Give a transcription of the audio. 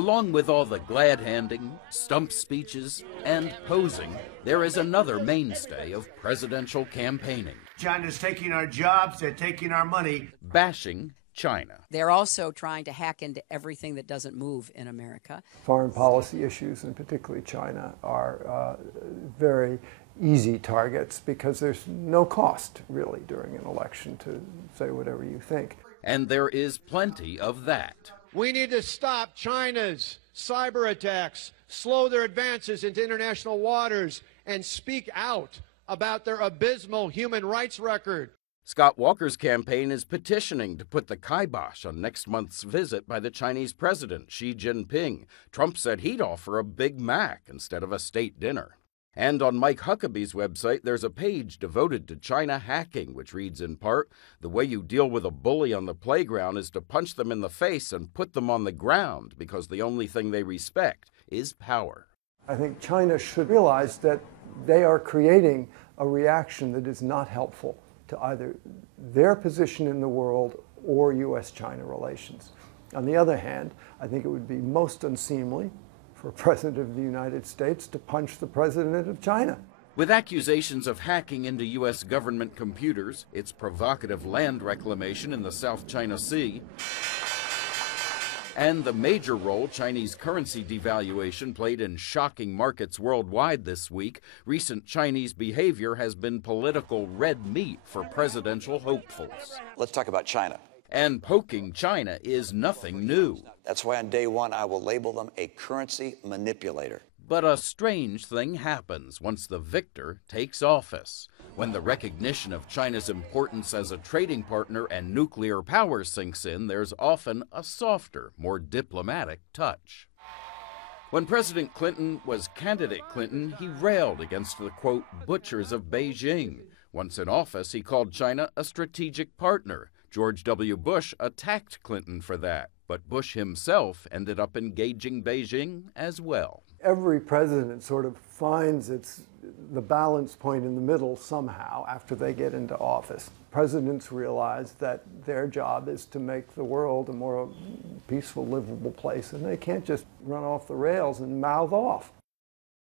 Along with all the glad-handing, stump speeches, and posing, there is another mainstay of presidential campaigning. China's taking our jobs, they're taking our money. Bashing China. They're also trying to hack into everything that doesn't move in America. Foreign policy issues, and particularly China, are very easy targets because there's no cost, really, during an election to say whatever you think. And there is plenty of that. We need to stop China's cyber attacks, slow their advances into international waters, and speak out about their abysmal human rights record. Scott Walker's campaign is petitioning to put the kibosh on next month's visit by the Chinese president, Xi Jinping. Trump said he'd offer a Big Mac instead of a state dinner. And on Mike Huckabee's website, there's a page devoted to China hacking, which reads in part, "The way you deal with a bully on the playground is to punch them in the face and put them on the ground because the only thing they respect is power." I think China should realize that they are creating a reaction that is not helpful to either their position in the world or U.S.-China relations. On the other hand, I think it would be most unseemly for a president of the United States to punch the president of China. With accusations of hacking into U.S. government computers, its provocative land reclamation in the South China Sea, and the major role Chinese currency devaluation played in shocking markets worldwide this week, recent Chinese behavior has been political red meat for presidential hopefuls. Let's talk about China. And poking China is nothing new. That's why on day one I will label them a currency manipulator. But a strange thing happens once the victor takes office. When the recognition of China's importance as a trading partner and nuclear power sinks in, there's often a softer, more diplomatic touch. When President Clinton was candidate Clinton, he railed against the, quote, butchers of Beijing. Once in office, he called China a strategic partner. George W. Bush attacked Clinton for that, but Bush himself ended up engaging Beijing as well. Every president sort of finds the balance point in the middle somehow after they get into office. Presidents realize that their job is to make the world a more peaceful, livable place, and they can't just run off the rails and mouth off.